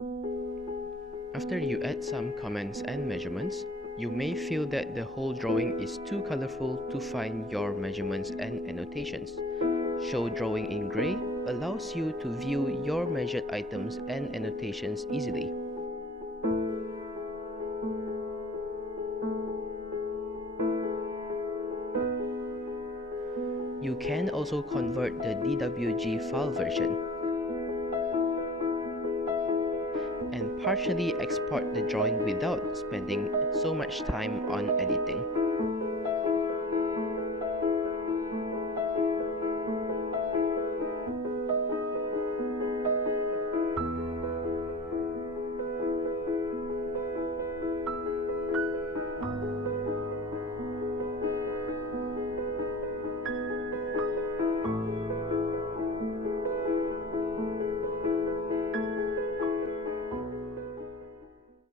After you add some comments and measurements, you may feel that the whole drawing is too colorful to find your measurements and annotations. Show drawing in gray allows you to view your measured items and annotations easily. You can also convert the DWG file version and partially export the drawing without spending so much time on editing.